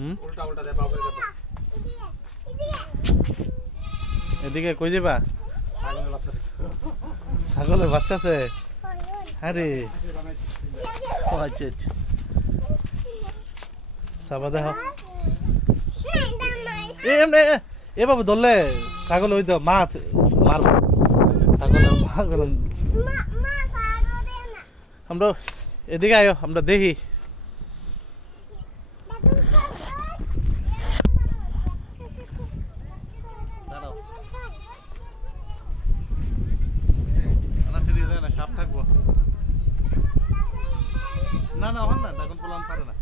উল্টা উল্টা দে, বাবু এদিকে কই যাবা? ছাগলের বাচ্চা আছে। আরে আচ্ছা আচ্ছা, সাবা দেখো। এ বাবু ধরলে ছাগল ওই তো মাছ মারবো। ছাগল আমরা এদিকে আয়ো, আমরা দেখি। সাপ থাকবো না না হন না, এখন পোলান পারে না।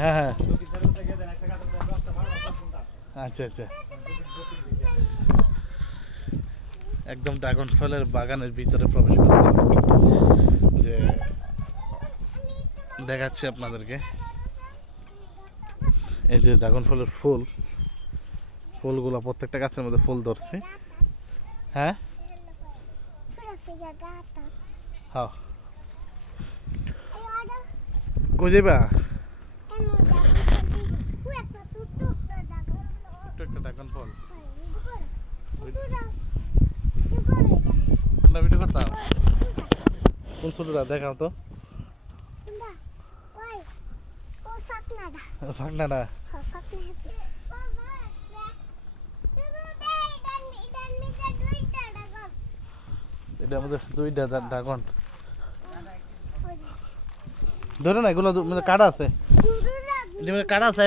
হ্যাঁ হ্যাঁ আচ্ছা আচ্ছা, একদম ড্রাগন ফলের বাগানের ভিতরে প্রবেশ করবে, যে দেখাচ্ছি আপনাদেরকে। এই যে ড্রাগন ফলের ফুল, ফুলগুলো প্রত্যেকটা গাছের মধ্যে ফুল ধরছে। হ্যাঁ হ্যাঁ, কই যাবা? ছোট্ট একটা ড্রাগন ফল ভিডিও করতাম। কোন ছোটটা দেখাও তো। ফাঁকনা না, এটা আমাদের দুইটা ড্রাগন। ধরে না, এগুলো কাটা আছে, কাটা আছে।